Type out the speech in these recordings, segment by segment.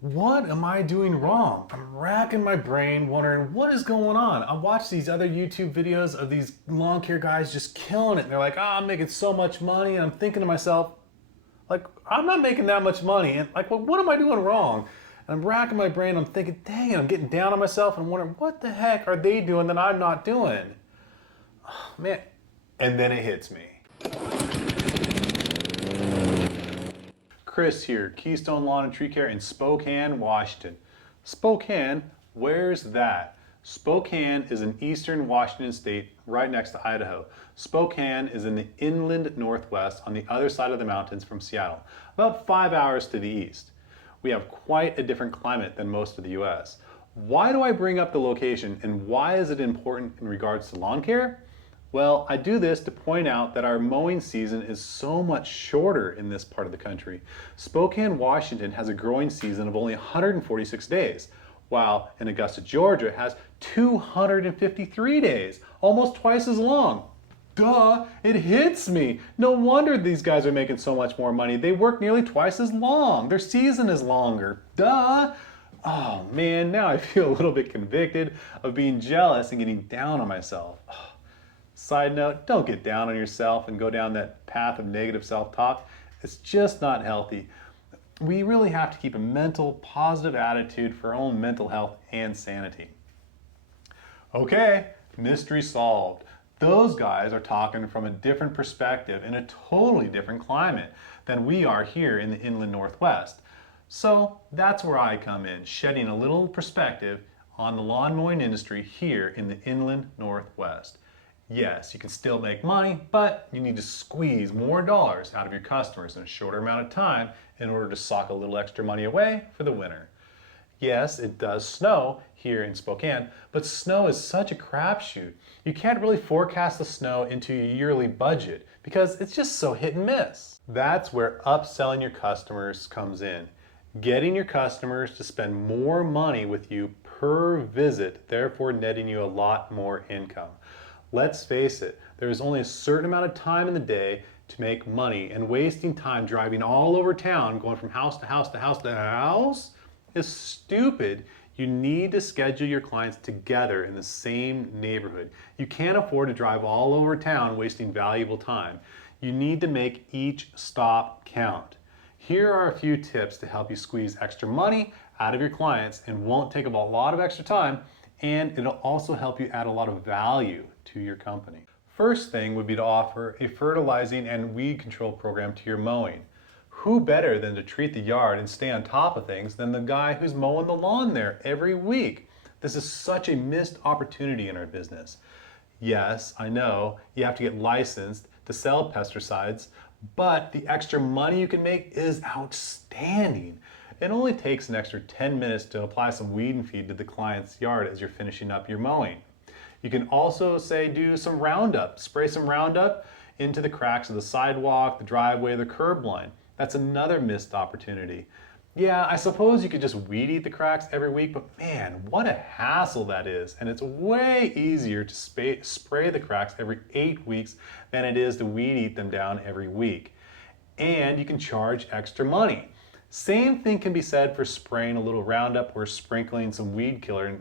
What am I doing wrong? I'm racking my brain wondering what is going on. I watch these other YouTube videos of these lawn care guys just killing it. And they're like, I'm making so much money. And I'm thinking to myself, like, I'm not making that much money. And like, well, what am I doing wrong? And I'm racking my brain. I'm thinking, dang it, I'm getting down on myself and wondering, what the heck are they doing that I'm not doing? Oh, man. And then it hits me. Chris here, Keystone Lawn and Tree Care in Spokane, Washington. Spokane, where's that? Spokane is in eastern Washington state right next to Idaho. Spokane is in the inland northwest on the other side of the mountains from Seattle, about 5 hours to the east. We have quite a different climate than most of the US. Why do I bring up the location and why is it important in regards to lawn care? Well, I do this to point out that our mowing season is so much shorter in this part of the country. Spokane, Washington has a growing season of only 146 days, while in Augusta, Georgia it has 253 days, almost twice as long. Duh, it hits me. No wonder these guys are making so much more money. They work nearly twice as long. Their season is longer. Duh. Oh man, now I feel a little bit convicted of being jealous and getting down on myself. Side note, don't get down on yourself and go down that path of negative self-talk. It's just not healthy. We really have to keep a mental, positive attitude for our own mental health and sanity. Okay, mystery solved. Those guys are talking from a different perspective in a totally different climate than we are here in the inland Northwest. So that's where I come in, shedding a little perspective on the lawn mowing industry here in the inland Northwest. Yes, you can still make money, but you need to squeeze more dollars out of your customers in a shorter amount of time in order to sock a little extra money away for the winter. Yes, it does snow here in Spokane, but snow is such a crapshoot. You can't really forecast the snow into your yearly budget because it's just so hit and miss. That's where upselling your customers comes in. Getting your customers to spend more money with you per visit, therefore netting you a lot more income. Let's face it, there is only a certain amount of time in the day to make money, and wasting time driving all over town, going from house to house to house to house, is stupid. You need to schedule your clients together in the same neighborhood. You can't afford to drive all over town wasting valuable time. You need to make each stop count. Here are a few tips to help you squeeze extra money out of your clients and won't take up a lot of extra time, and it'll also help you add a lot of value to your company. First thing would be to offer a fertilizing and weed control program to your mowing. Who better than to treat the yard and stay on top of things than the guy who's mowing the lawn there every week? This is such a missed opportunity in our business. Yes, I know you have to get licensed to sell pesticides, but the extra money you can make is outstanding. It only takes an extra 10 minutes to apply some weed and feed to the client's yard as you're finishing up your mowing. You can also say do some Roundup, spray some Roundup into the cracks of the sidewalk, the driveway, the curb line. That's another missed opportunity. Yeah, I suppose you could just weed eat the cracks every week, but man, what a hassle that is. And it's way easier to spray the cracks every 8 weeks than it is to weed eat them down every week. And you can charge extra money. Same thing can be said for spraying a little Roundup or sprinkling some weed killer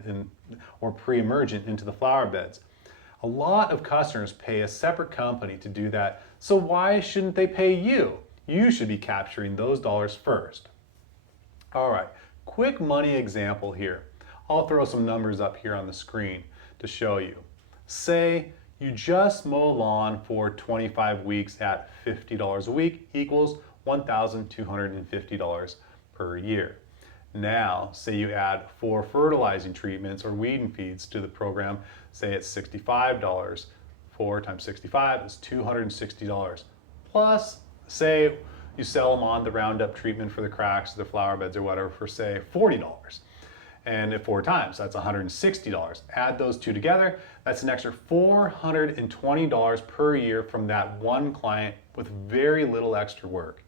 or pre-emergent into the flower beds. A lot of customers pay a separate company to do that, so why shouldn't they pay you? You should be capturing those dollars first. All right, quick money example here. I'll throw some numbers up here on the screen to show you. Say you just mow lawn for 25 weeks at $50 a week equals $1,250 per year. Now, say you add 4 fertilizing treatments or weed and feeds to the program, say it's $65. 4 times 65 is $260. Plus, say you sell them on the Roundup treatment for the cracks, the flower beds or whatever for say $40. And at 4 times, that's $160. Add those two together, that's an extra $420 per year from that one client with very little extra work.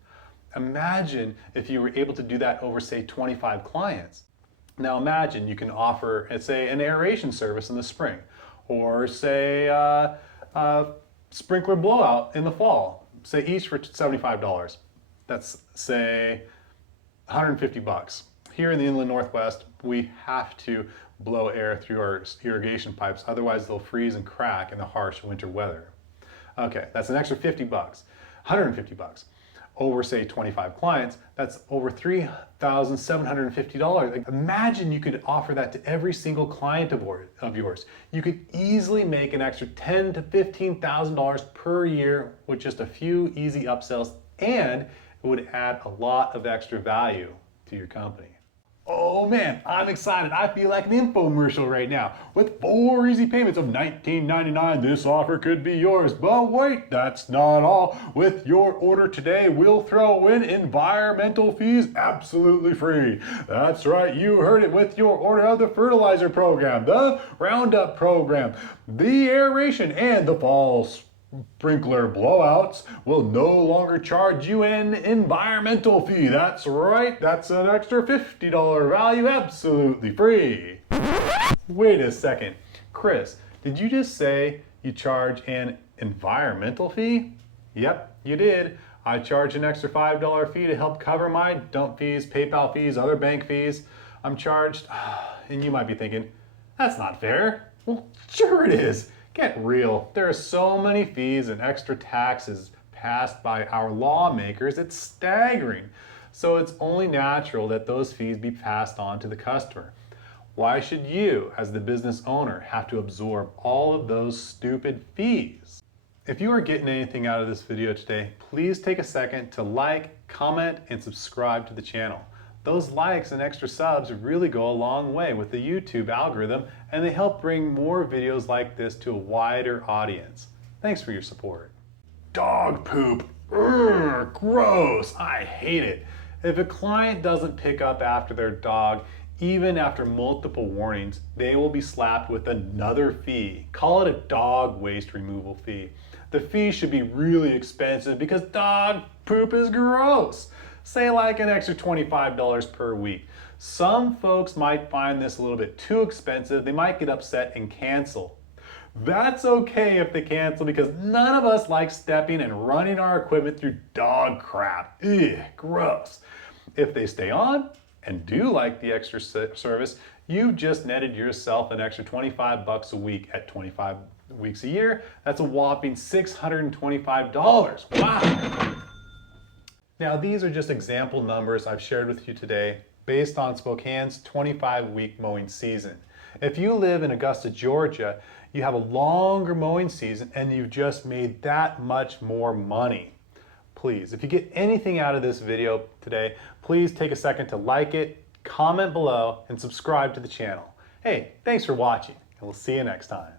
Imagine if you were able to do that over, say, 25 clients. Now imagine you can offer, say, an aeration service in the spring, or say a sprinkler blowout in the fall, say each for $75. That's, say, 150 bucks. here in the inland Northwest, we have to blow air through our irrigation pipes, otherwise they'll freeze and crack in the harsh winter weather. Okay, that's an extra 50 bucks, 150 bucks. Over say 25 clients, that's over $3,750. Like, imagine you could offer that to every single client of yours. You could easily make an extra $10,000 to $15,000 per year with just a few easy upsells, and it would add a lot of extra value to your company. Oh man, I'm excited. I feel like an infomercial right now. With 4 easy payments of $19.99, this offer could be yours. But wait, that's not all. With your order today, we'll throw in environmental fees absolutely free. That's right, you heard it. With your order of the fertilizer program, the Roundup program, the aeration, and the fall sprinkler blowouts, will no longer charge you an environmental fee. That's right, that's an extra $50 value absolutely free. Wait a second, Chris, did you just say you charge an environmental fee? Yep, you did. I charge an extra $5 fee to help cover my dump fees, PayPal fees, other bank fees. I'm charged, and you might be thinking, that's not fair. Well, sure it is. Get real. There are so many fees and extra taxes passed by our lawmakers, it's staggering. So it's only natural that those fees be passed on to the customer. Why should you, as the business owner, have to absorb all of those stupid fees? If you are getting anything out of this video today, please take a second to like, comment, and subscribe to the channel. Those likes and extra subs really go a long way with the YouTube algorithm, and they help bring more videos like this to a wider audience. Thanks for your support. Dog poop. Urgh, gross. I hate it. If a client doesn't pick up after their dog, even after multiple warnings, they will be slapped with another fee. Call it a dog waste removal fee. The fee should be really expensive because dog poop is gross. Say like an extra $25 per week. Some folks might find this a little bit too expensive. They might get upset and cancel. That's okay if they cancel, because none of us like stepping and running our equipment through dog crap. Ugh, gross. If they stay on and do like the extra service, you've just netted yourself an extra 25 bucks a week at 25 weeks a year. That's a whopping $625. Wow. Now, these are just example numbers I've shared with you today based on Spokane's 25-week mowing season. If you live in Augusta, Georgia, you have a longer mowing season and you've just made that much more money. Please, if you get anything out of this video today, please take a second to like it, comment below, and subscribe to the channel. Hey, thanks for watching, and we'll see you next time.